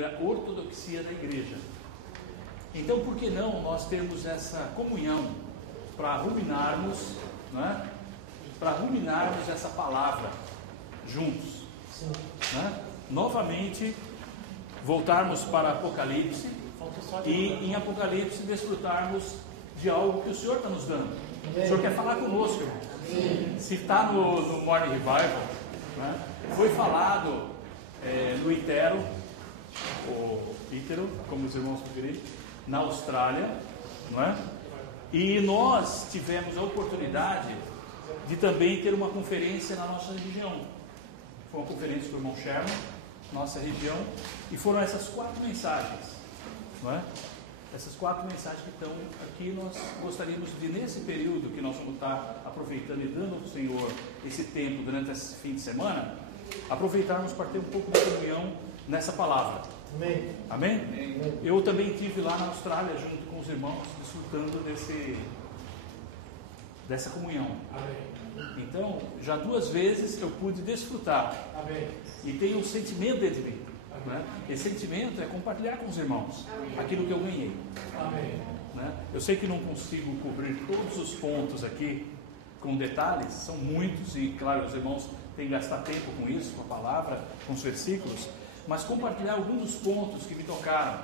sobre a ortodoxia da igreja. Então, por que não nós termos essa comunhão para ruminarmos, né? Para ruminarmos essa palavra juntos, né? Novamente voltarmos para Apocalipse e em Apocalipse desfrutarmos de algo que o Senhor está nos dando. O Senhor quer falar conosco, irmão. Se está no Morning Revival, né? Foi falado no Ítero, como os irmãos preferirem, na Austrália, não é? E nós tivemos a oportunidade de também ter uma conferência na nossa região. Foi uma conferência com o irmão Sherman, nossa região, e foram essas 4 mensagens, não é? Essas 4 mensagens que estão aqui. Nós gostaríamos de, nesse período que nós vamos estar aproveitando e dando ao Senhor esse tempo durante esse fim de semana, aproveitarmos para ter um pouco de comunhão nessa palavra. Amém? Amém? Amém. Eu também estive lá na Austrália junto com os irmãos, desfrutando dessa comunhão. Amém. Então, já 2 vezes eu pude desfrutar. Amém. E tenho um sentimento dentro de mim. Né? Esse sentimento é compartilhar com os irmãos aquilo que eu ganhei. Amém. Né? Eu sei que não consigo cobrir todos os pontos aqui com detalhes, são muitos, e claro, os irmãos têm que gastar tempo com isso, com a palavra, com os versículos, mas compartilhar alguns dos pontos que me tocaram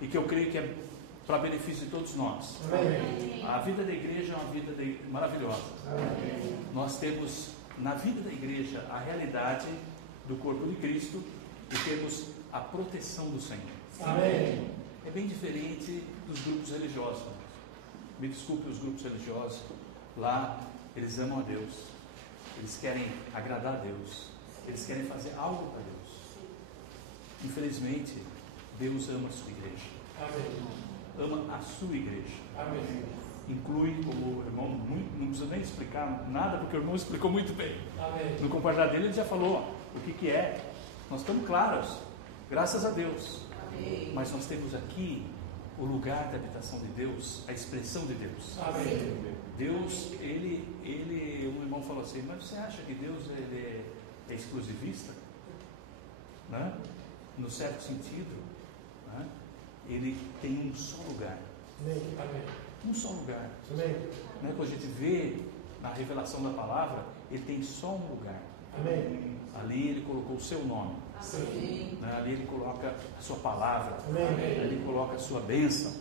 e que eu creio que é para benefício de todos nós. Amém. A vida da igreja é uma vida maravilhosa. Amém. Nós temos na vida da igreja a realidade do corpo de Cristo e temos a proteção do Senhor. Amém. É bem diferente dos grupos religiosos. Me desculpe os grupos religiosos. Lá eles amam a Deus, eles querem agradar a Deus, eles querem fazer algo para Deus. Infelizmente, Deus ama a sua igreja. Amém. Ama a sua igreja. Amém. Inclui o irmão, não precisa nem explicar nada, porque o irmão explicou muito bem. Amém. No compartilhar dele, ele já falou o que é. Nós estamos claros, graças a Deus. Amém. Mas nós temos aqui o lugar da habitação de Deus, a expressão de Deus. Amém. Deus, um irmão falou assim, mas você acha que Deus ele é exclusivista? Né? No certo sentido, né? Ele tem um só lugar. Amém. Um só lugar. Amém. Né? Quando a gente vê na revelação da palavra, ele tem só um lugar. Amém. Ali ele colocou o seu nome. Amém. Né? Ali ele coloca a sua palavra. Amém. Ali ele coloca a sua bênção.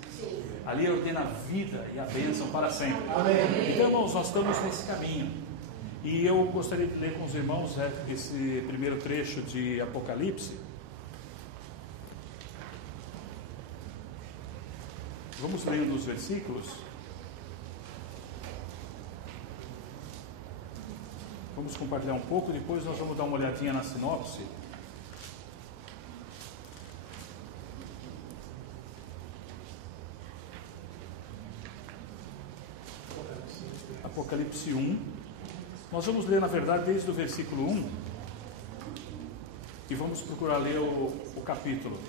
Ali ele ordena a vida e a bênção para sempre. Amém. Então, irmãos, nós estamos nesse caminho. E eu gostaria de ler com os irmãos esse primeiro trecho de Apocalipse. Vamos lendo os versículos. Vamos compartilhar um pouco, depois nós vamos dar uma olhadinha na sinopse. Apocalipse 1. Nós vamos ler, na verdade, desde o versículo 1 e vamos procurar ler o capítulo.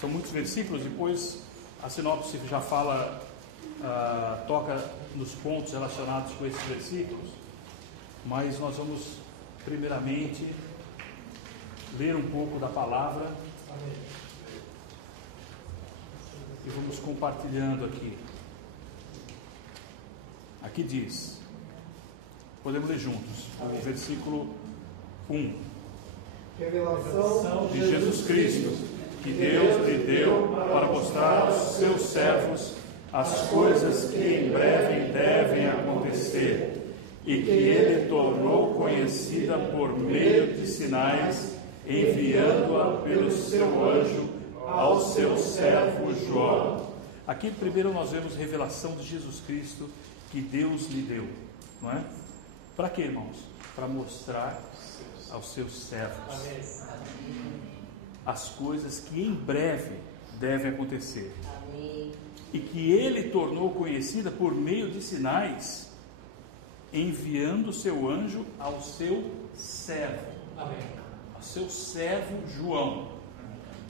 São muitos versículos, depois a sinopse já fala, toca nos pontos relacionados com esses versículos, mas nós vamos primeiramente ler um pouco da palavra e vamos compartilhando aqui. Aqui diz, podemos ler juntos, o versículo 1. Revelação De Jesus Cristo, que Deus lhe deu para mostrar aos seus servos as coisas que em breve devem acontecer, e que ele tornou conhecida por meio de sinais, enviando-a pelo seu anjo ao seu servo João. Aqui primeiro nós vemos revelação de Jesus Cristo que Deus lhe deu, não é? Para quê, irmãos? Para mostrar aos seus servos as coisas que em breve devem acontecer. Amém. E que ele tornou conhecida por meio de sinais, enviando o seu anjo ao seu servo. Amém. Ao seu servo João.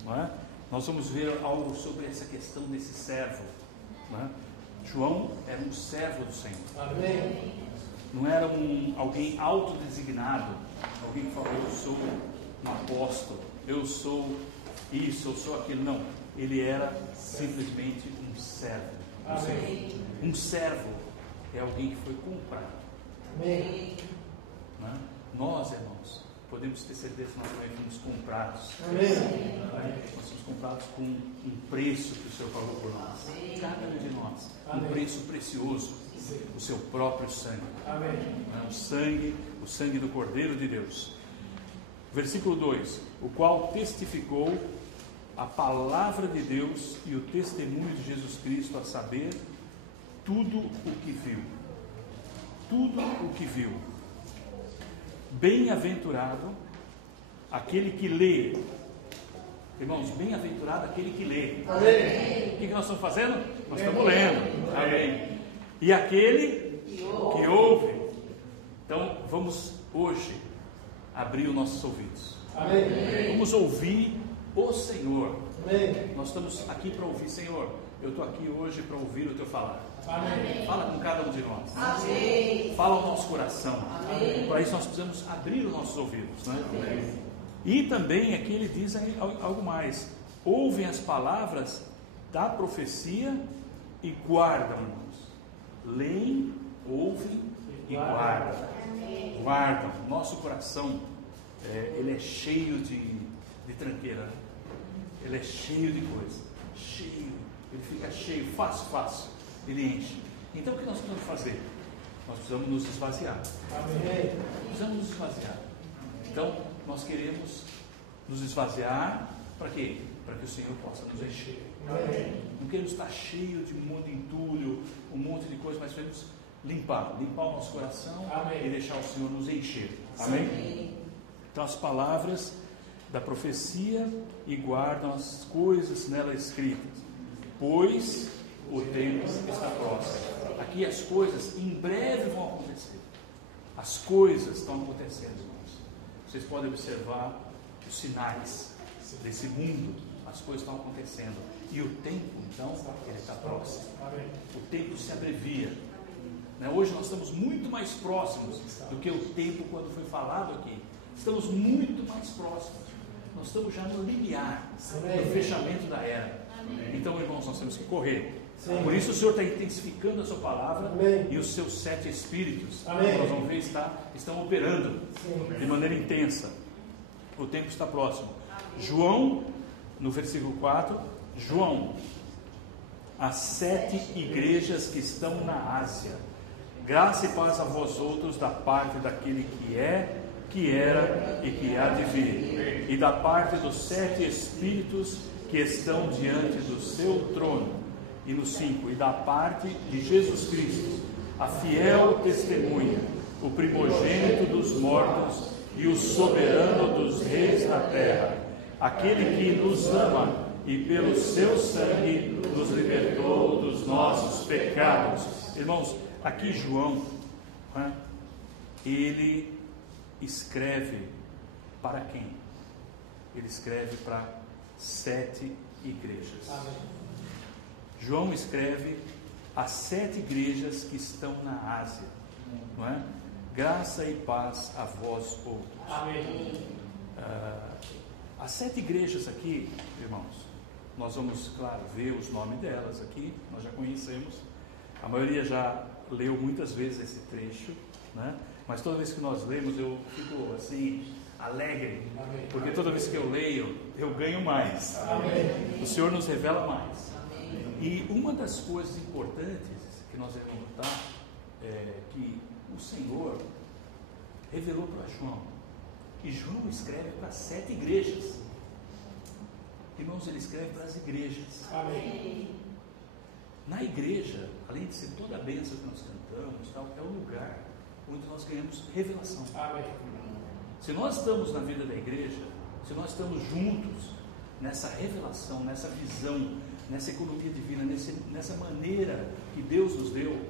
Não é? Nós vamos ver algo sobre essa questão desse servo. Não é? João era um servo do Senhor. Amém. Não era alguém autodesignado, alguém que falou, eu sou um apóstolo. eu sou isso, eu sou aquilo. Não, ele era simplesmente um servo. Um servo é alguém que foi comprado. Amém. Né? Nós, irmãos, podemos ter certeza que nós também fomos comprados. Amém. Nós somos comprados com um preço que o Senhor pagou por nós. Cada um de nós. Um preço precioso. O seu próprio sangue. Amém. O sangue do Cordeiro de Deus. Versículo 2: o qual testificou a palavra de Deus e o testemunho de Jesus Cristo, a saber, tudo o que viu. Tudo o que viu. Bem-aventurado aquele que lê. Irmãos, bem-aventurado aquele que lê. Amém. O que nós estamos fazendo? Nós estamos lendo. Amém. E aquele que ouve. Então, vamos hoje abrir os nossos ouvidos. Amém. Vamos ouvir o Senhor. Amém. Nós estamos aqui para ouvir, Senhor. Eu estou aqui hoje para ouvir o Teu falar. Amém. Fala com cada um de nós. Amém. Fala ao nosso coração. Amém. Para isso nós precisamos abrir os nossos ouvidos, né? E também aqui ele diz algo mais: ouvem as palavras da profecia e guardam, irmãos. Leem, ouvem e guardam. Guardam. Nosso coração, ele é cheio de tranqueira, né? Ele é cheio de coisa, cheio, ele fica cheio, fácil, ele enche. Então o que nós precisamos fazer? Nós precisamos nos esvaziar. Amém. Precisamos nos esvaziar. Então nós queremos nos esvaziar para quê? Para que o Senhor possa nos encher. Amém. Não queremos estar cheio de um monte de entulho, um monte de coisa, mas queremos limpar o nosso coração. Amém. E deixar o Senhor nos encher. Amém? Então as palavras da profecia e guardam as coisas nela escritas, pois o tempo está próximo. Aqui as coisas em breve vão acontecer. As coisas estão acontecendo, irmãos. Vocês podem observar os sinais desse mundo. As coisas estão acontecendo. E o tempo, então, ele está próximo. O tempo se abrevia. Hoje nós estamos muito mais próximos do que o tempo quando foi falado aqui. Estamos muito mais próximos. Nós estamos já no limiar do fechamento da era. Então, irmãos, nós temos que correr. Por isso o Senhor está intensificando a sua palavra. E os seus 7 espíritos, nós vamos ver, estão operando de maneira intensa. O tempo está próximo. João, no versículo 4, João, as 7 igrejas que estão na Ásia, graça e paz a vós outros da parte daquele que é, que era e que há de vir, e da parte dos 7 espíritos que estão diante do seu trono. E no 5, e da parte de Jesus Cristo, a fiel testemunha, o primogênito dos mortos e o soberano dos reis da terra, aquele que nos ama e pelo seu sangue nos libertou dos nossos pecados. Irmãos, aqui João, ele escreve para quem? Ele escreve para 7 igrejas. Amém. João escreve às 7 igrejas que estão na Ásia, não é? Graça e paz a vós outros. Amém. As 7 igrejas aqui, irmãos, nós vamos, claro, ver os nomes delas aqui, nós já conhecemos, a maioria já leu muitas vezes esse trecho, né? Mas toda vez que nós lemos eu fico assim, alegre, Amém. porque toda vez que eu leio, eu ganho mais. Amém. O Senhor nos revela mais. E uma das coisas importantes que nós devemos notar é que o Senhor revelou para João, e João escreve para 7 igrejas. Irmãos, ele escreve para as igrejas. Amém. Na igreja, além de ser toda a bênção que nós cantamos, tal, é o lugar onde nós ganhamos revelação. Amém. Se nós estamos na vida da igreja, se nós estamos juntos nessa revelação, nessa visão, nessa economia divina, nessa maneira que Deus nos deu,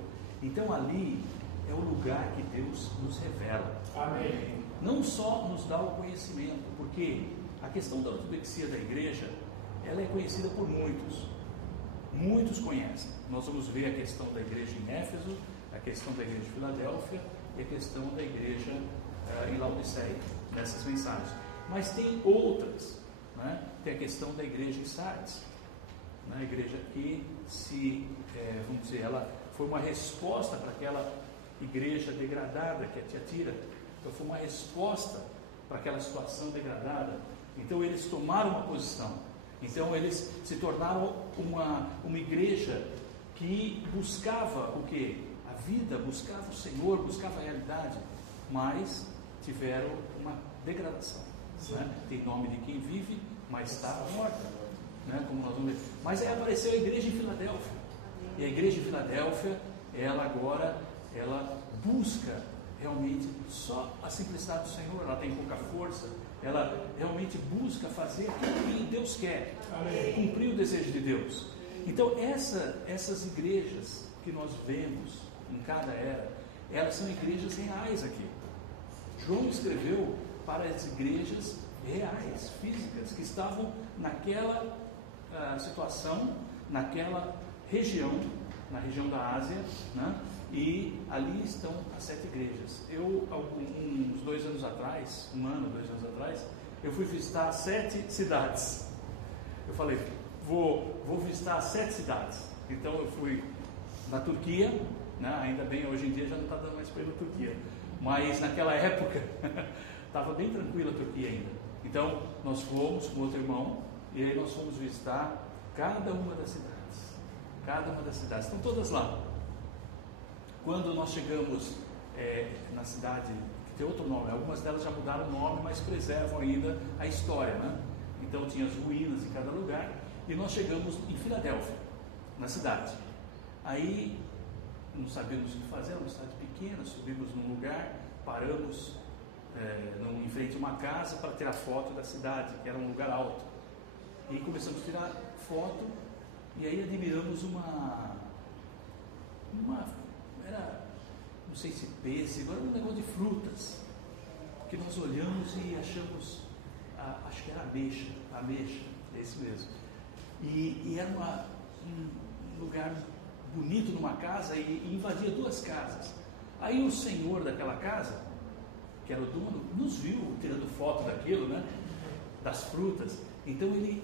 então ali é o lugar que Deus nos revela. Amém. Não só nos dá o conhecimento, porque a questão da ortodoxia da igreja, ela é conhecida por muitos. Muitos conhecem. Nós vamos ver a questão da igreja em Éfeso, a questão da igreja de Filadélfia e a questão da igreja em Laodiceia, nessas mensagens. Mas tem outras tem a questão da igreja em Sardes, né? A igreja que vamos dizer, ela foi uma resposta para aquela igreja degradada que é Tiatira. Então foi uma resposta para aquela situação degradada. Então eles tomaram uma posição. Então eles se tornaram uma igreja que buscava o quê? A vida, buscava o Senhor, buscava a realidade, mas tiveram uma degradação, né? Tem nome de quem vive, mas está morta, né? Como nós vamos ver. Mas aí apareceu a igreja em Filadélfia, e a igreja em Filadélfia, ela busca realmente só a simplicidade do Senhor. Ela tem pouca força, ela realmente busca fazer aquilo que Deus quer, cumprir o desejo de Deus. Então essas igrejas que nós vemos em cada era, elas são igrejas reais aqui. João escreveu para as igrejas reais, físicas, que estavam naquela situação, naquela região, na região da Ásia, né? E ali estão as 7 igrejas. Eu, uns 2 anos atrás, 2 anos atrás, eu fui visitar 7 cidades. Eu falei, vou visitar 7 cidades. Então eu fui na Turquia, né? Ainda bem, hoje em dia já não está dando mais para ir na Turquia, mas naquela época estava bem tranquila a Turquia ainda. Então nós fomos com outro irmão, e aí nós fomos visitar cada uma das cidades, estão todas lá. Quando nós chegamos na cidade, que tem outro nome, algumas delas já mudaram o nome, mas preservam ainda a história, né? Então tinha as ruínas em cada lugar, e nós chegamos em Filadélfia, na cidade. Aí não sabíamos o que fazer, era uma cidade pequena, subimos num lugar, paramos em frente a uma casa para tirar foto da cidade, que era um lugar alto. E começamos a tirar foto, e aí admiramos era, não sei se pêssego, era um negócio de frutas, que nós olhamos e achamos, acho que era ameixa, é isso mesmo. E era um lugar bonito numa casa, e invadia 2 casas. Aí o senhor daquela casa, que era o dono, nos viu tirando foto daquilo, né? Das frutas. Então ele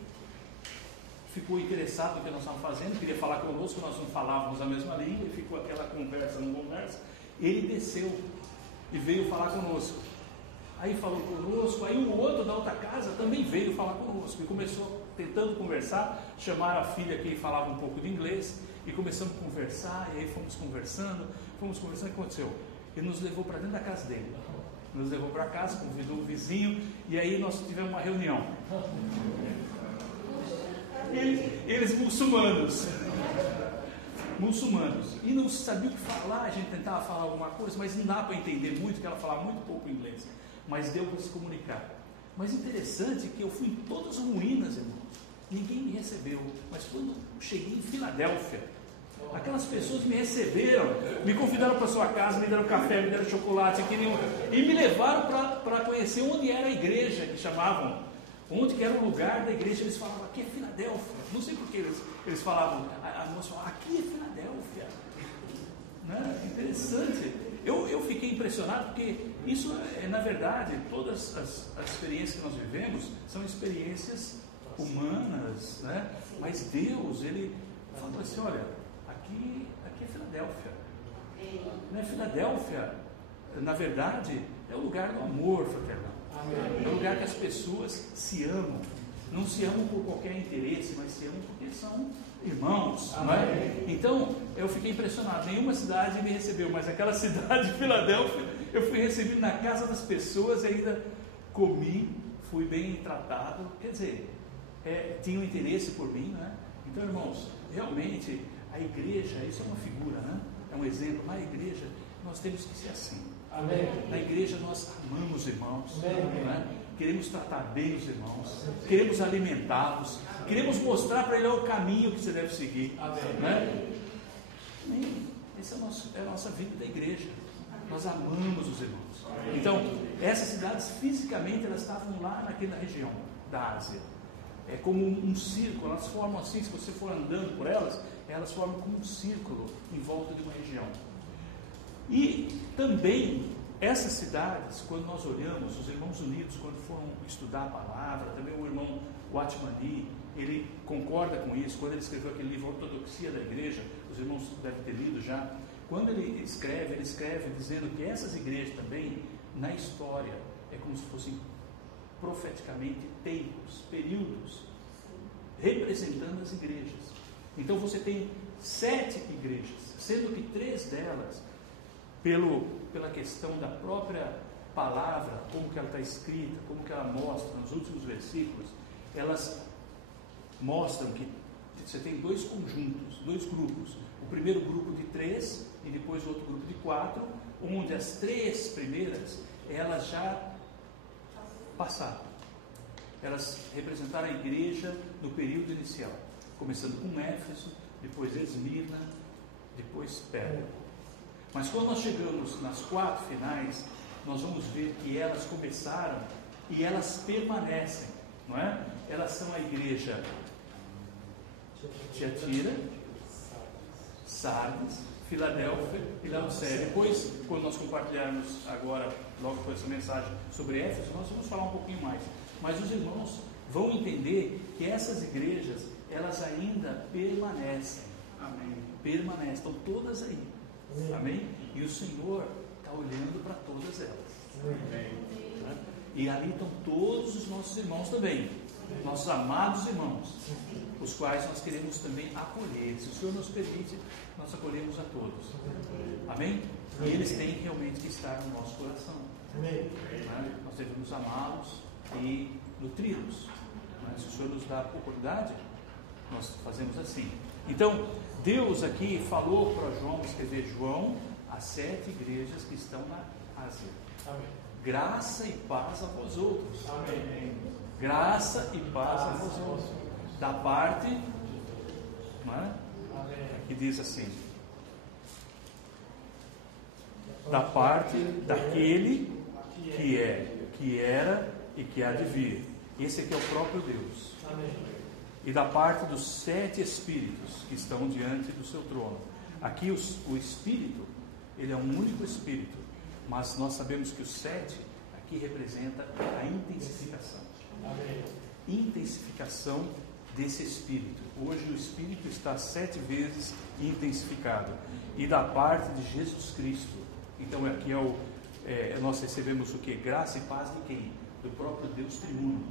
ficou interessado no que nós estávamos fazendo, queria falar conosco, nós não falávamos a mesma língua, e ficou aquela conversa, não conversa. Ele desceu e veio falar conosco. Aí falou conosco, aí o outro da outra casa também veio falar conosco, e começou tentando conversar, chamaram a filha que falava um pouco de inglês, e começamos a conversar, e aí fomos conversando, o que aconteceu? Ele nos levou para dentro da casa dele, nos levou para casa, convidou o vizinho, e aí nós tivemos uma reunião. Eles muçulmanos, e não sabia o que falar. A gente tentava falar alguma coisa, mas não dá para entender muito, porque ela falava muito pouco inglês, mas deu para se comunicar. Mas interessante que eu fui em todas as ruínas, irmãos, ninguém me recebeu, mas quando cheguei em Filadélfia, aquelas pessoas me receberam, me convidaram para sua casa, me deram café, me deram chocolate, e me levaram para conhecer onde era a igreja, que chamavam, onde que era o lugar da igreja. Eles falavam, aqui é Filadélfia. Não sei por que eles falavam, a moça falava, aqui é Filadélfia, né? Interessante. Eu fiquei impressionado, porque isso na verdade, todas as experiências que nós vivemos são experiências humanas, né? Mas Deus, Ele falou assim, olha, aqui é Filadélfia, né? Filadélfia, na verdade, é o lugar do amor fraternal. É um lugar que as pessoas se amam, não se amam por qualquer interesse, mas se amam porque são irmãos, não é? Então eu fiquei impressionado, nenhuma cidade me recebeu, mas aquela cidade de Filadélfia, eu fui recebido na casa das pessoas, e ainda comi, fui bem tratado, quer dizer, tinham interesse por mim, né? Então, irmãos, realmente a igreja, isso é uma figura, né? É um exemplo. Na igreja nós temos que ser assim. Amém. Na igreja nós amamos os irmãos, né? Queremos tratar bem os irmãos, queremos alimentá-los, queremos mostrar para ele o caminho que você deve seguir. Né? Essa é a nossa vida da igreja. Nós amamos os irmãos. Então, essas cidades fisicamente elas estavam lá naquela região da Ásia. É como um círculo, elas formam assim, se você for andando por elas formam como um círculo em volta de uma região. E também essas cidades, quando nós olhamos, os irmãos unidos, quando foram estudar a palavra, também o irmão Watchman ele concorda com isso. Quando ele escreveu aquele livro Ortodoxia da Igreja, os irmãos devem ter lido já. Quando ele escreve dizendo que essas igrejas também, na história, é como se fossem profeticamente tempos, períodos, representando as igrejas. Então você tem 7 igrejas, sendo que 3 delas, pela questão da própria palavra, como que ela está escrita, como que ela mostra nos últimos versículos, elas mostram que você tem 2 conjuntos, 2 grupos. O primeiro grupo de 3 e depois o outro grupo de 4, onde as 3 primeiras, elas já passaram. Elas representaram a igreja no período inicial, começando com Éfeso, depois Esmirna, depois Pérgamo. Mas quando nós chegamos nas 4 finais, nós vamos ver que elas começaram e elas permanecem, não é? Elas são a igreja Tiatira, Sardes, Filadélfia e Laodiceia. Depois, quando nós compartilharmos agora, logo depois dessa mensagem sobre Éfeso, nós vamos falar um pouquinho mais. Mas os irmãos vão entender que essas igrejas, elas ainda permanecem. Amém. Permanecem, estão todas aí. Amém? E o Senhor está olhando para todas elas. Amém. E ali estão todos os nossos irmãos também, nossos amados irmãos, os quais nós queremos também acolher. Se o Senhor nos permite, nós acolhemos a todos. Amém? E eles têm realmente que estar no nosso coração. Amém. Nós devemos amá-los e nutri-los. Se o Senhor nos dá a oportunidade, nós fazemos assim. Então, Deus aqui falou para João escrever João as 7 igrejas que estão na Ásia. Amém. Graça e paz a vós outros. Amém. Graça e paz a vós outros. Da parte, não é? Aqui diz assim: da parte daquele que é, que era e que há de vir. Esse aqui é o próprio Deus. Amém. E da parte dos 7 espíritos que estão diante do seu trono. Aqui o espírito, ele é um único espírito, mas nós sabemos que o 7 aqui representa a intensificação. Amém. Intensificação desse espírito. Hoje o espírito está 7 vezes intensificado. E da parte de Jesus Cristo. Então aqui nós recebemos o que? Graça e paz de quem? Do próprio Deus triuno.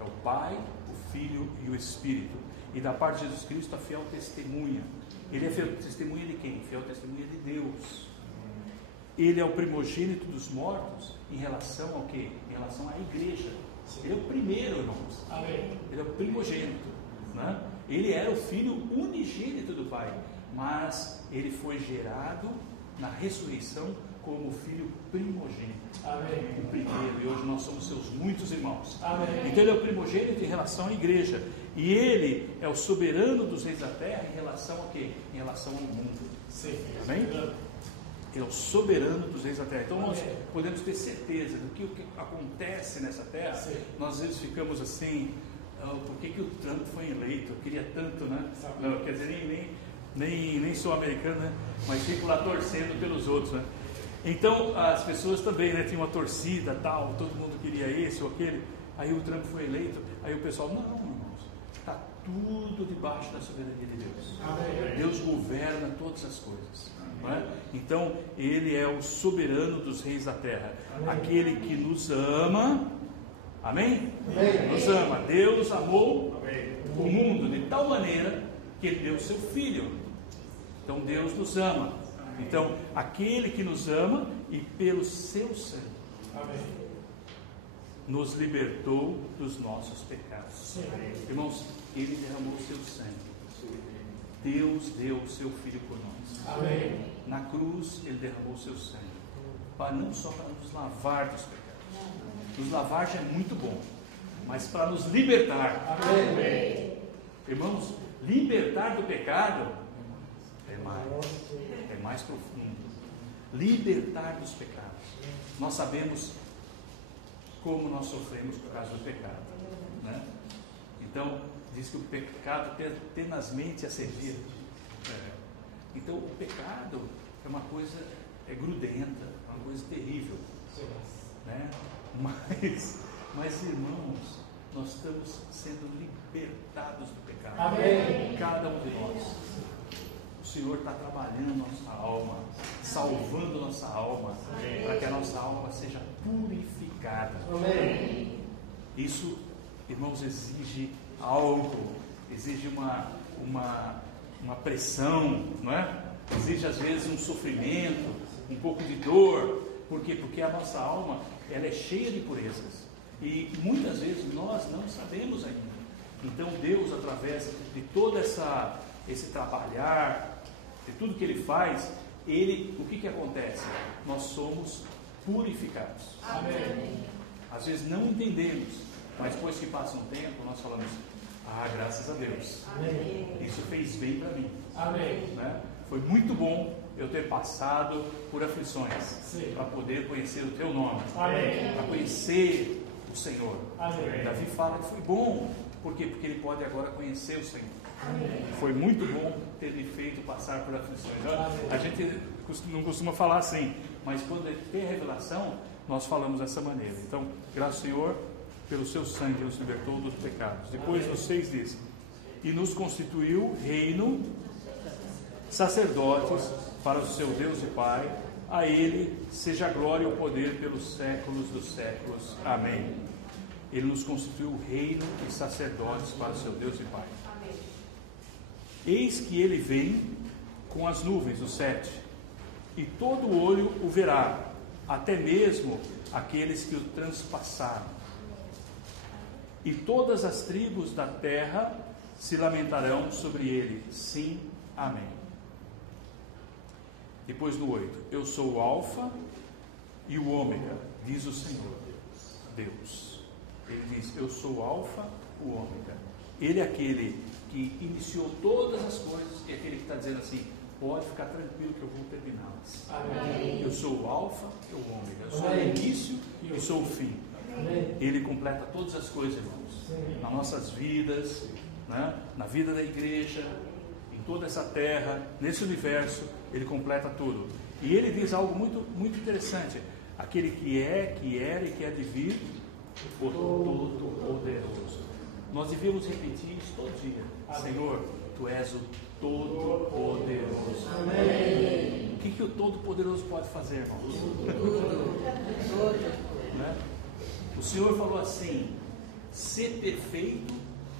É o Pai, o Filho e o Espírito. E da parte de Jesus Cristo, a fiel testemunha. Ele é fiel testemunha de quem? Fiel testemunha de Deus. Ele é o primogênito dos mortos em relação ao quê? Em relação à igreja. Ele é o primeiro, irmãos. Amém. Ele é o primogênito, né? Ele era o filho unigênito do Pai, mas ele foi gerado na ressurreição como o filho primogênito. Amém. O primeiro, e hoje nós somos seus muitos irmãos. Amém. Então ele é o primogênito em relação à igreja, e ele é o soberano dos reis da terra em relação ao quê? Em relação ao mundo. Sim. Amém? Ele é o soberano dos reis da terra. Então nós podemos ter certeza do que o que acontece nessa terra. Sim. Nós às vezes ficamos assim: por que o Trump foi eleito? Eu queria tanto, né? Não, quer dizer, nem sou americano, né? Mas fico lá torcendo pelos outros, né? Então as pessoas também, né, tinham uma torcida, tal, todo mundo queria esse ou aquele. Aí o Trump foi eleito, aí o pessoal: não, irmãos, está tudo debaixo da soberania de Deus. Amém. Deus governa todas as coisas. Não é? Então ele é o soberano dos reis da terra. Amém. Aquele que nos ama. Amém? Amém. Nos ama. Deus amou, amém, o mundo de tal maneira que ele deu o seu filho. Então Deus nos ama. Amém. Então aquele que nos ama e pelo seu sangue, amém, nos libertou dos nossos pecados. Amém. Irmãos, ele derramou o seu sangue. Deus deu o seu filho por nós. Amém. Na cruz ele derramou o seu sangue, não só para nos lavar dos pecados. Nos lavar já é muito bom, mas para nos libertar. Amém. Irmãos, libertar do pecado é mais profundo. Libertar dos pecados. Nós sabemos como nós sofremos por causa do pecado, né? Então diz que o pecado tenazmente a servir. Então o pecado é uma coisa grudenta, é uma coisa terrível, né? Mas irmãos, nós estamos sendo libertados do pecado. Amém. Cada um de nós. O Senhor está trabalhando nossa alma, salvando nossa alma, para que a nossa alma seja purificada. Amém. Isso, irmãos, exige algo, exige uma pressão, não é? Exige às vezes um sofrimento, um pouco de dor. Por quê? Porque a nossa alma, ela é cheia de impurezas. E muitas vezes nós não sabemos ainda. Então Deus, através de todo esse trabalhar, de tudo que Ele faz, o que acontece? Nós somos purificados. Amém. Às vezes não entendemos, mas depois que passa um tempo, nós falamos, graças a Deus. Amém. Isso fez bem para mim. Amém. Né? Foi muito bom eu ter passado por aflições, para poder conhecer o Teu nome, para conhecer o Senhor. Amém. Davi fala que foi bom. Por quê? Porque ele pode agora conhecer o Senhor. Amém. Foi muito bom ter me feito passar por aflições. A gente não costuma falar assim, mas quando tem revelação, nós falamos dessa maneira. Então, graças ao Senhor, pelo seu sangue nos libertou dos pecados. Depois no 6 diz, e nos constituiu reino, sacerdotes para o seu Deus e Pai. A Ele seja a glória e o poder pelos séculos dos séculos. Amém. Ele nos constituiu reino e sacerdotes para o seu Deus e Pai. Amém. Eis que Ele vem com as nuvens, o 7, e todo olho o verá, até mesmo aqueles que o transpassaram. E todas as tribos da terra se lamentarão sobre ele. Sim, amém. Depois no 8, eu sou o alfa e o ômega, diz o Senhor, Deus. Ele diz, eu sou o alfa, o ômega. Ele é aquele que iniciou todas as coisas e é aquele que está dizendo assim, pode ficar tranquilo que eu vou terminá-las. Amém. Eu sou o alfa e o ômega. Eu sou o início e sou o fim. Amém. Ele completa todas as coisas, irmãos. Sim. Nas nossas vidas, né? Na vida da igreja, em toda essa terra, nesse universo, Ele completa tudo. E Ele diz algo muito, muito interessante. Aquele que é, que era e que há de vir, o Todo-Poderoso. Nós devíamos repetir isso todo dia. Senhor, Tu és o Todo-Poderoso. Amém. O que o Todo-Poderoso pode fazer, irmãos? Né? O Senhor falou assim, ser perfeito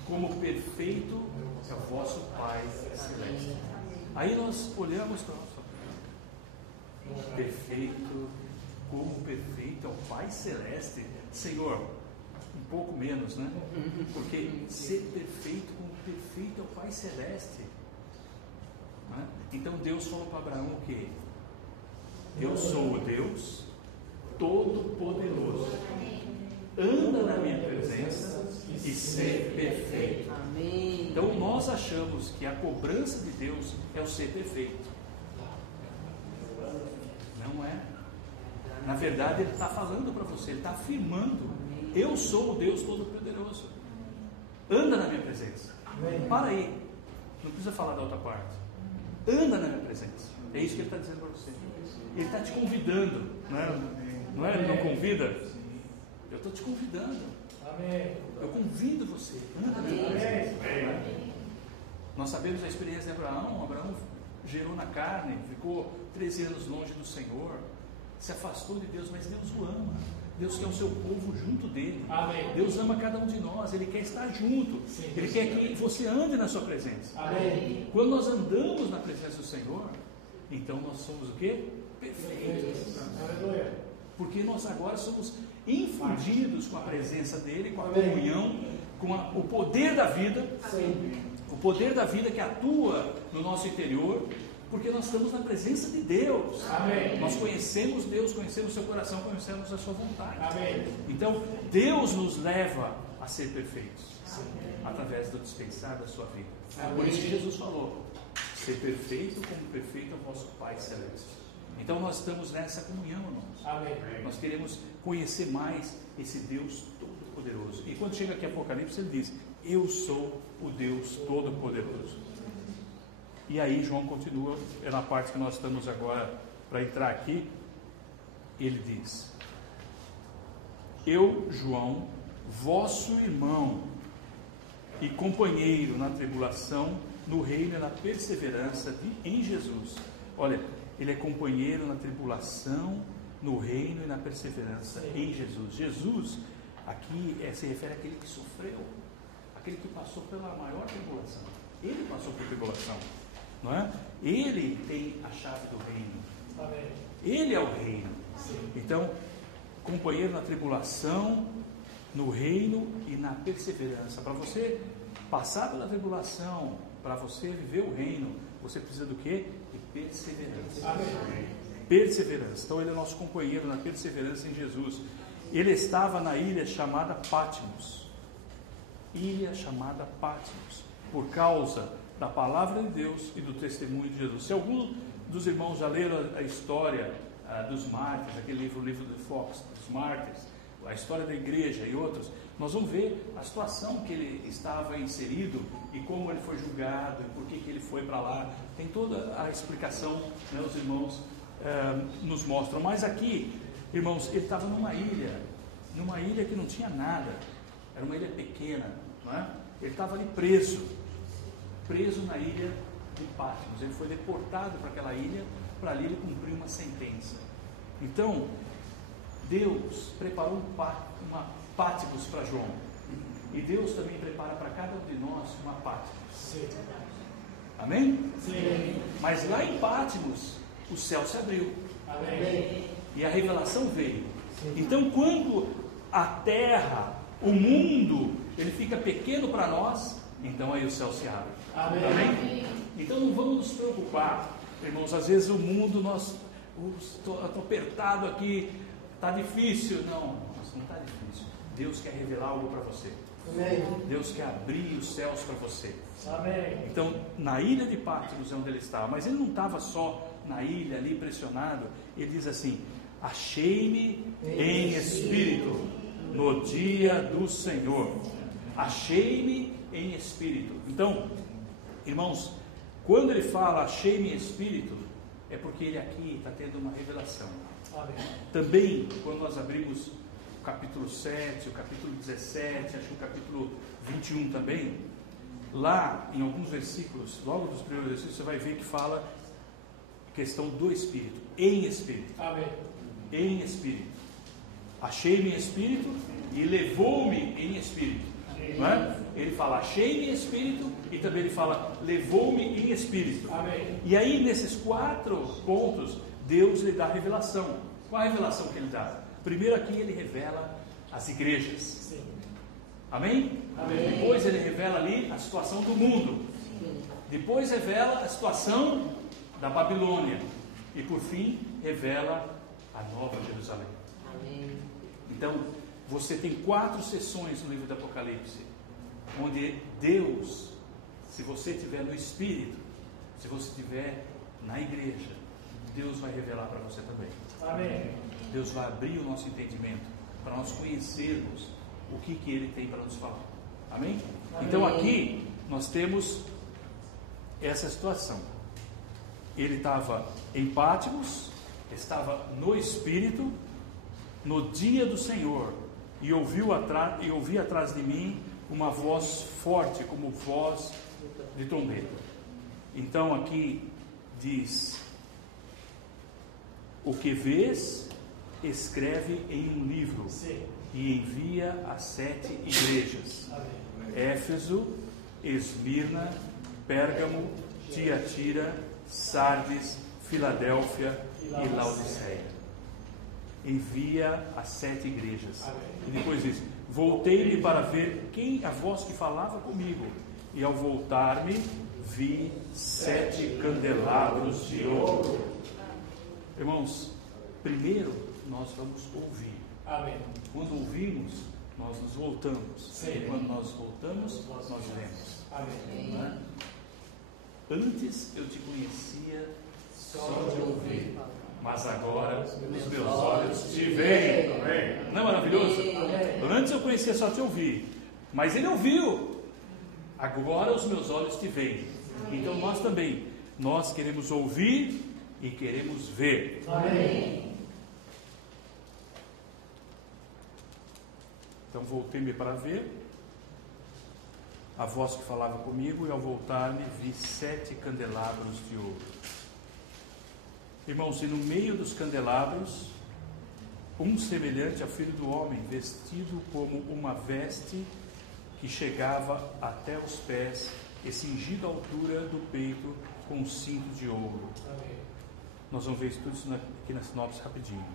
como perfeito é o vosso Pai Celeste. Aí nós olhamos para nós, perfeito como perfeito é o Pai Celeste. Senhor, um pouco menos, né? Porque ser perfeito como perfeito é o Pai Celeste. Né? Então Deus falou para Abraão o quê? Eu sou o Deus Todo-Poderoso. Anda na minha presença e ser perfeito. Amém. Então nós achamos que a cobrança de Deus é o ser perfeito. Não é. Na verdade, Ele está falando para você, Ele está afirmando: eu sou o Deus Todo-Poderoso. Anda na minha presença. Para aí, não precisa falar da outra parte. Anda na minha presença. É isso que Ele está dizendo para você. Ele está te convidando, não é? Ele não convida. Eu estou te convidando. Amém. Eu convido você. Anda na minha presença. Nós sabemos a experiência de Abraão. Abraão gerou na carne, ficou 13 anos longe do Senhor, se afastou de Deus, mas Deus o ama. Deus quer o seu povo junto dele. Amém. Deus ama cada um de nós, Ele quer estar junto. Sim, Ele quer que você ande na sua presença. Amém. Quando nós andamos na presença do Senhor, então nós somos o quê? Perfeitos. Aleluia. Porque nós agora somos infundidos com a presença dEle, com a Amém. comunhão, com o poder da vida. Sim. O poder da vida que atua no nosso interior, porque nós estamos na presença de Deus. Amém. Nós conhecemos Deus, conhecemos o seu coração, conhecemos a sua vontade. Amém. Então, Deus nos leva a ser perfeitos, através do dispensar da sua vida. Amém. Por isso que Jesus falou, ser perfeito como perfeito é o vosso Pai Celeste. Então nós estamos nessa comunhão, irmãos. Amém. Nós queremos conhecer mais esse Deus Todo-Poderoso. E quando chega aqui Apocalipse, ele diz, eu sou o Deus Todo-Poderoso. E aí João continua, é na parte que nós estamos agora para entrar aqui. Ele diz, eu, João, vosso irmão e companheiro na tribulação, no reino e na perseverança em Jesus. Olha, ele é companheiro na tribulação, no reino e na perseverança em Jesus. Jesus, aqui, se refere àquele que sofreu, aquele que passou pela maior tribulação. Ele passou por tribulação, não é? Ele tem a chave do reino. Amém. Ele é o reino. Sim. Então, companheiro na tribulação, no reino e na perseverança. Para você passar pela tribulação, para você viver o reino, você precisa do quê? De perseverança. Amém. Perseverança. Então ele é nosso companheiro na perseverança em Jesus. Ele estava na ilha chamada Patmos. Ilha chamada Patmos. Por causa da palavra de Deus e do testemunho de Jesus. Se algum dos irmãos já leram a história dos mártires, aquele livro, o livro de Fox, dos mártires, a história da igreja e outros, nós vamos ver a situação que ele estava inserido e como ele foi julgado e por que ele foi para lá. Tem toda a explicação, né, os irmãos nos mostram. Mas aqui, irmãos, ele estava numa ilha que não tinha nada, era uma ilha pequena, não é? Ele estava ali preso na ilha de Patmos. Ele foi deportado para aquela ilha, para ali ele cumprir uma sentença. Então, Deus preparou uma Patmos para João. E Deus também prepara para cada um de nós uma Patmos. Sim. Amém? Sim. Mas lá em Patmos, o céu se abriu. Amém. E a revelação veio. Sim. Então, quando a terra, o mundo, ele fica pequeno para nós, então aí o céu se abre. Amém. Amém? Então não vamos nos preocupar, irmãos. Às vezes o mundo, estou apertado aqui, está difícil. Não está difícil. Deus quer revelar algo para você. Amém. Deus quer abrir os céus para você. Amém. Então, na ilha de Patmos é onde ele estava, mas ele não estava só na ilha ali pressionado. Ele diz assim: achei-me em espírito no dia do Senhor. Achei-me em espírito. Então, irmãos, quando ele fala achei-me em espírito, é porque ele aqui está tendo uma revelação. Amém. Também, quando nós abrimos o capítulo 7, o capítulo 17, acho que o capítulo 21 também, lá em alguns versículos, logo dos primeiros versículos, você vai ver que fala questão do Espírito, em Espírito. Amém. Em Espírito. Achei-me em Espírito e levou-me em Espírito. Não é? Ele fala achei-me em Espírito e também ele fala levou-me em Espírito. Amém. E aí nesses 4 pontos, Deus lhe dá revelação. Qual a revelação que ele dá? Primeiro aqui ele revela as igrejas. Sim. Amém? Amém. Depois ele revela ali a situação do mundo. Depois revela a situação da Babilônia. E por fim revela a Nova Jerusalém. Amém. Então, você tem 4 sessões no livro do Apocalipse, onde Deus, se você estiver no Espírito, se você estiver na igreja, Deus vai revelar para você também. Amém. Deus vai abrir o nosso entendimento para nós conhecermos o que Ele tem para nos falar. Amém? Amém. Então aqui nós temos essa situação. Ele estava em Patmos, estava no Espírito, no dia do Senhor, e ouvi atrás de mim uma voz forte, como voz de trombeta. Então aqui diz: o que vês, escreve em um livro. Sim. E envia a 7 igrejas: Amém. Éfeso, Esmirna, Pérgamo, Tiatira, Sardes, Filadélfia e Laodiceia. Envia a 7 igrejas. Amém. E depois diz: voltei-me para ver quem a voz que falava comigo, e ao voltar-me vi 7 candelabros de ouro. Irmãos, primeiro nós vamos ouvir. Amém. Quando ouvimos, nós nos voltamos. Sim. E quando nós voltamos, nós vemos. Amém. Não é? Antes eu te conhecia só de ouvir, mas agora os meus olhos te veem. Não é maravilhoso? Antes eu conhecia só de ouvir, mas ele ouviu. Agora os meus olhos te veem. Então nós também, nós queremos ouvir e queremos ver. Amém. Então voltei-me para ver a voz que falava comigo, e ao voltar-me vi 7 candelabros de ouro. Irmãos, e no meio dos candelabros, um semelhante ao Filho do Homem, vestido como uma veste que chegava até os pés e cingido à altura do peito com um cinto de ouro. Amém. Nós vamos ver tudo isso aqui na sinopse rapidinho.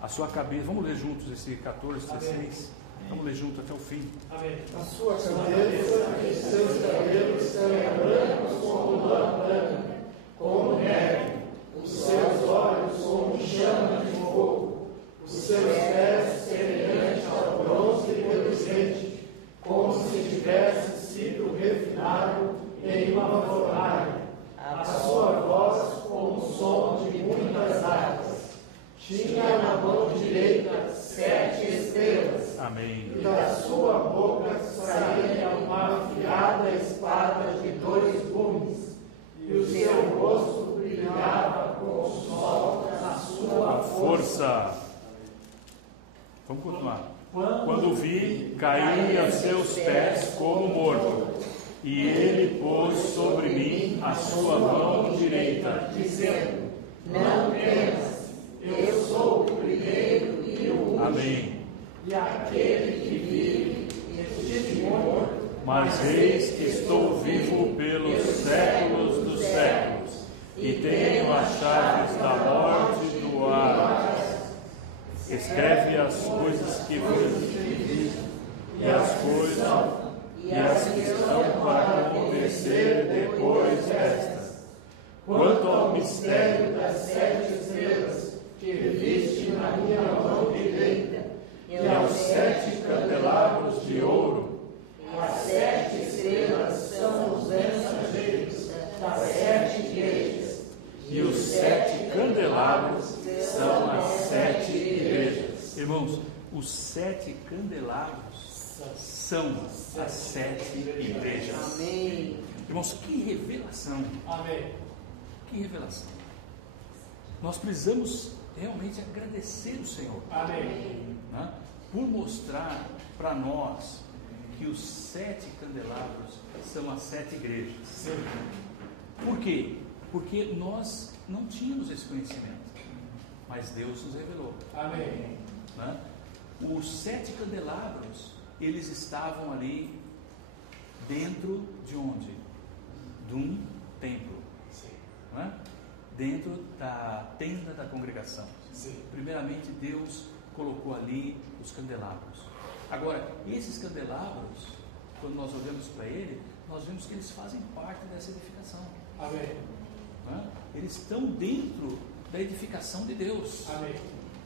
A sua cabeça, vamos ler juntos esse 14, 16? Vamos ler junto até o fim. Amém. A sua cabeça e seus cabelos serão brancos como lã branca, como neve, os seus olhos como chama de fogo, os seus pés semelhantes ao bronze reluzente, como se tivesse sido refinado em uma fornalha. A sua voz como o som de muitas águas. Tinha na mão direita 7 estrelas. Amém. E da sua boca saía uma afiada espada de 2 gumes, e o seu rosto brilhava como o sol na sua força. Vamos continuar. Quando vi, caí a seus pés como morto, e ele pôs sobre mim a sua mão direita, dizendo: Não temas, eu sou o primeiro e o último. Amém. E aquele que vive e estive morto, Mas eis que estou vivo pelos séculos dos séculos, e tenho as chaves da morte e do Hades. Escreve as coisas que vi, e as que estão para acontecer depois destas. quanto ao mistério das 7 estrelas que viste na minha mão direita, E aos 7 candelabros de ouro, as 7 estrelas são os mensageiros das 7 igrejas, e os 7 candelabros são as 7 igrejas. Irmãos, os 7 candelabros são as 7 igrejas. Amém. Irmãos, que revelação! Amém. Que revelação! Nós precisamos realmente agradecer o Senhor, Amém. né, por mostrar para nós que os 7 candelabros são as 7 igrejas. Sim. Por quê? Porque nós não tínhamos esse conhecimento, mas Deus nos revelou, Amém. né? Os 7 candelabros, eles estavam ali dentro de onde? De um templo, Sim. né? Dentro da tenda da congregação. Sim. Primeiramente, Deus colocou ali os candelabros. Agora, esses candelabros, quando nós olhamos para ele, nós vemos que eles fazem parte dessa edificação, Amém. né? Eles estão dentro da edificação de Deus. Amém.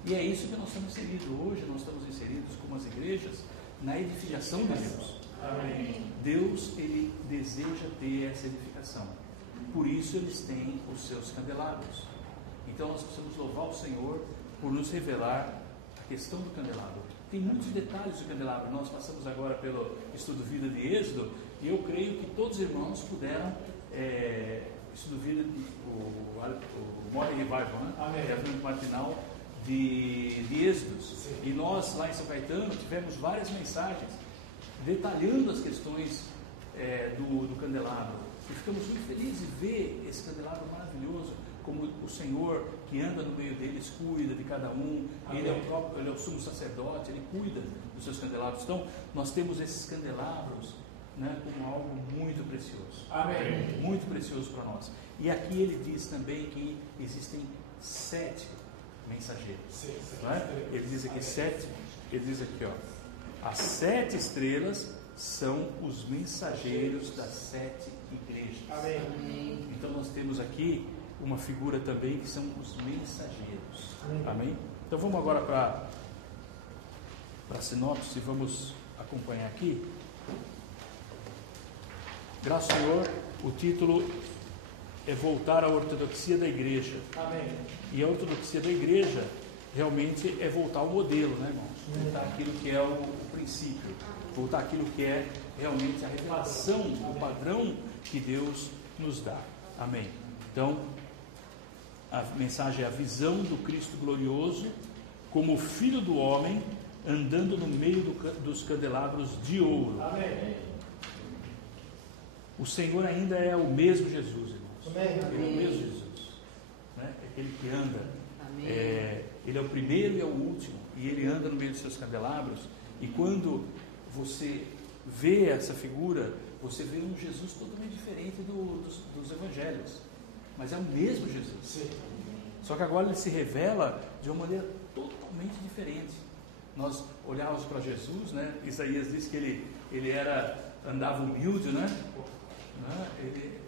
E é isso que nós estamos inseridos. Hoje nós estamos inseridos como as igrejas na edificação de Deus. Amém. Deus, ele deseja ter essa edificação. Por isso eles têm os seus candelabros. Então nós precisamos louvar o Senhor por nos revelar a questão do candelabro. Tem muitos detalhes do candelabro. Nós passamos agora pelo estudo Vida de Êxodo, e eu creio que todos os irmãos puderam estudo Vida, o Morning Revival, né? Amém. É o matinal de Êxodos. Sim. E nós lá em São Caetano tivemos várias mensagens detalhando as questões do candelabro. E ficamos muito felizes de ver esse candelabro maravilhoso, como o Senhor que anda no meio deles cuida de cada um. Ele é o sumo sacerdote, ele cuida dos seus candelabros. Então nós temos esses candelabros, né, como algo muito precioso. Amém. Muito precioso para nós. E aqui ele diz também que existem 7 mensageiros. Sim. Não é? Ele diz aqui 7, ele diz aqui, ó, as 7 estrelas são os mensageiros das 7 igrejas. Amém. Então nós temos aqui uma figura também que são os mensageiros. Amém? Então vamos agora para a sinopse, vamos acompanhar aqui. Graças ao Senhor, o título é Voltar à Ortodoxia da Igreja. Amém. E a ortodoxia da igreja realmente é voltar ao modelo, né, irmãos? Voltar àquilo que é o princípio, voltar àquilo que é realmente a revelação, o padrão que Deus nos dá. Amém. Então, a mensagem é a visão do Cristo glorioso como Filho do homem andando no meio dos candelabros de ouro. Amém. O Senhor ainda é o mesmo Jesus, irmãos. Amém. Ele é o mesmo Jesus, né? É aquele que anda. Amém. Ele é o primeiro e é o último, e ele anda no meio dos seus candelabros. E quando você vê essa figura, você vê um Jesus totalmente diferente dos evangelhos, mas é o mesmo Jesus. Sim. Só que agora ele se revela de uma maneira totalmente diferente. Nós olhávamos para Jesus, né? Isaías diz que ele andava humilde, né? Ele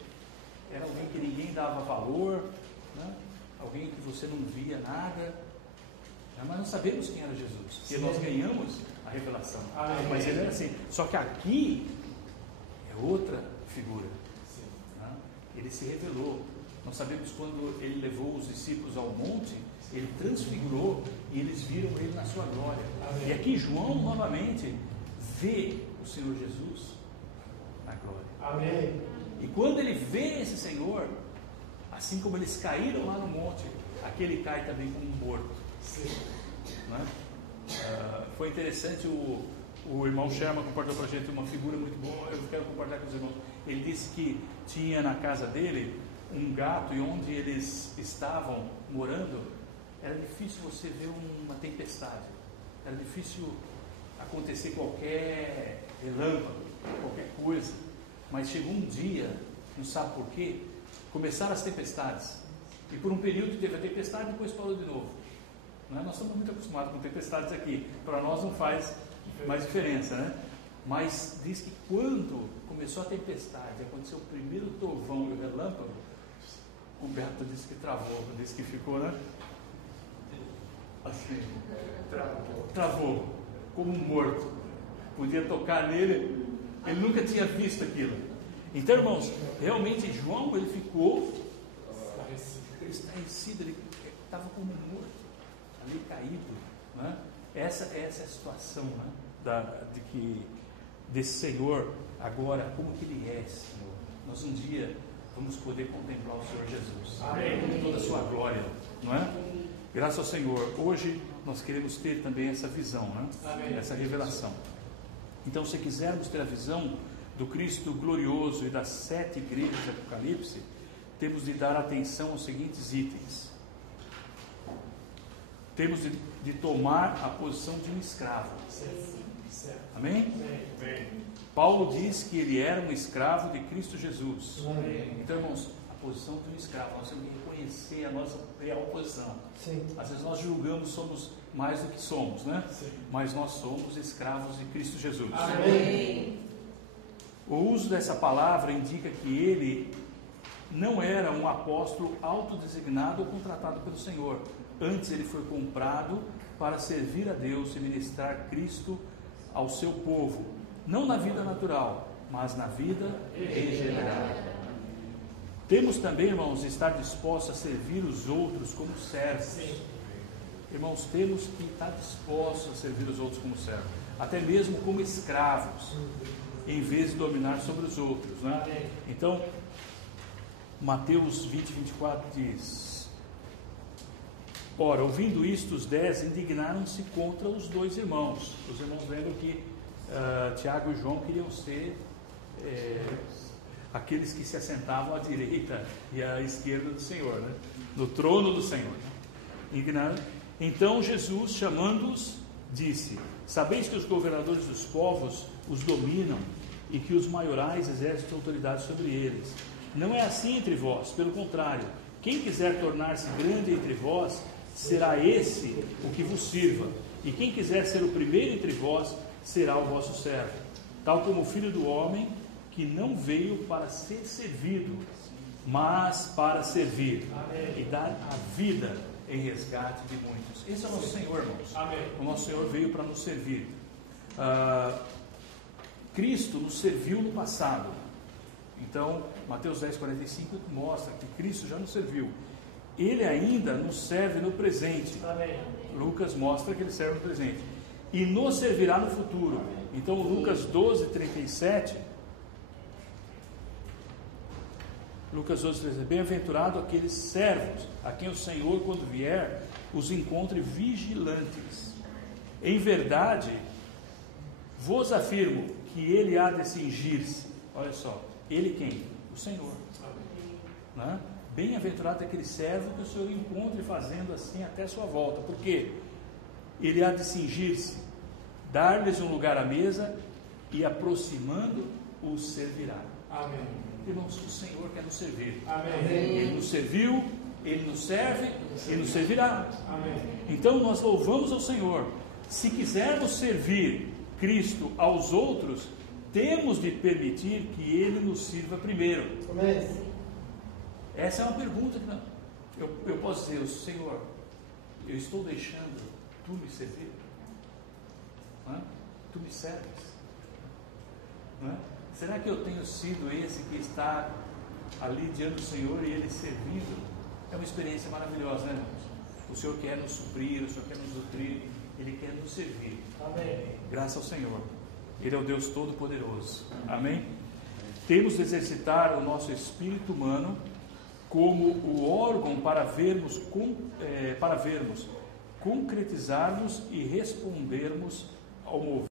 era alguém que ninguém dava valor, né? Alguém que você não via nada, né? Mas não sabemos quem era Jesus, porque nós ganhamos a revelação. Mas ele era assim. Só que aqui é outra figura, né? Ele se revelou. Nós sabemos quando ele levou os discípulos ao monte, ele transfigurou e eles viram ele na sua glória. E aqui João novamente vê o Senhor Jesus na glória. Amém. E quando ele vê esse Senhor, assim como eles caíram lá no monte, aquele cai também como um morto. Né? Foi interessante, o irmão Sherman compartilhou para a gente uma figura muito boa. Eu quero compartilhar com os irmãos. Ele disse que tinha na casa dele um gato, e onde eles estavam morando era difícil você ver uma tempestade, era difícil acontecer qualquer relâmpago, qualquer coisa. Mas chegou um dia, não sabe por quê, começaram as tempestades, e por um período teve a tempestade e depois parou de novo. Não é? Nós estamos muito acostumados com tempestades aqui, para nós não faz mais diferença, né? Mas diz que quando começou a tempestade, aconteceu o primeiro trovão e o relâmpago, o Beto disse que travou, disse que ficou, né? Assim, travou, como um morto. Podia tocar nele, ele nunca tinha visto aquilo. Então, irmãos, realmente João, ele ficou estarrecido, ele estava como um morto, ali caído, né? Essa é a situação, né? Desse Senhor, agora, como que Ele é, Senhor? Nós um dia vamos poder contemplar o Senhor Jesus. Amém. Com toda a sua glória, não é? Graças ao Senhor. Hoje nós queremos ter também essa visão, né? Amém. Essa revelação. Então, se quisermos ter a visão do Cristo glorioso e das 7 igrejas de Apocalipse, temos de dar atenção aos seguintes itens. Temos de tomar a posição de um escravo. Amém? Amém. Paulo diz que ele era um escravo de Cristo Jesus. Amém. Então, irmãos, a posição de um escravo, nós temos que reconhecer a nossa real posição. Sim. Às vezes nós julgamos somos mais do que somos, né? Sim. Mas nós somos escravos de Cristo Jesus. Amém. O uso dessa palavra indica que ele não era um apóstolo autodesignado ou contratado pelo Senhor. Antes ele foi comprado para servir a Deus e ministrar Cristo ao seu povo, não na vida natural, mas na vida regenerada. Temos também, irmãos, de estar dispostos a servir os outros como servos. Sim. Irmãos, temos que estar dispostos a servir os outros como servos, até mesmo como escravos, em vez de dominar sobre os outros, né? Então, Mateus 20, 24 diz: ora, ouvindo isto, os 10 indignaram-se contra os 2 irmãos. Os irmãos lembram que Tiago e João queriam ser aqueles que se assentavam à direita e à esquerda do Senhor, né? No trono do Senhor. Indignaram. Então Jesus, chamando-os, disse: sabeis que os governadores dos povos os dominam e que os maiorais exercem autoridade sobre eles. Não é assim entre vós, pelo contrário, quem quiser tornar-se grande entre vós, será esse o que vos sirva, e quem quiser ser o primeiro entre vós, será o vosso servo, tal como o Filho do Homem, que não veio para ser servido, mas para servir. Amém. E dar a vida em resgate de muitos. Esse é o nosso Senhor, irmãos. Amém. O nosso Senhor veio para nos servir. Cristo nos serviu no passado. Então, Mateus 10, 45 mostra que Cristo já nos serviu. Ele ainda nos serve no presente. Amém. Lucas mostra que ele serve no presente. E nos servirá no futuro. Então, Lucas 12, 37. Lucas 12, 37. Bem-aventurado aqueles servos a quem o Senhor, quando vier, os encontre vigilantes. Em verdade, vos afirmo que ele há de cingir-se. Olha só, ele quem? O Senhor. Né? Bem-aventurado é aquele servo que o Senhor encontre fazendo assim até a sua volta. Por quê? Ele há de cingir-se, dar-lhes um lugar à mesa e aproximando os servirá. Amém. Irmãos, o Senhor quer nos servir. Amém. Ele nos serviu, Ele nos serve e nos servirá. Amém. Então nós louvamos ao Senhor. Se quisermos servir Cristo aos outros, temos de permitir que Ele nos sirva primeiro. Amém. Essa é uma pergunta que não. Eu posso dizer, Senhor, eu estou deixando Tu me servir? Não é? Tu me serves? Não é? Será que eu tenho sido esse que está ali diante do Senhor e Ele servindo? É uma experiência maravilhosa, né, irmãos? O Senhor quer nos suprir, o Senhor quer nos nutrir, Ele quer nos servir. Amém. Graças ao Senhor. Ele é o Deus Todo-Poderoso. Amém? Temos de exercitar o nosso espírito humano como o órgão para vermos, concretizarmos e respondermos ao mover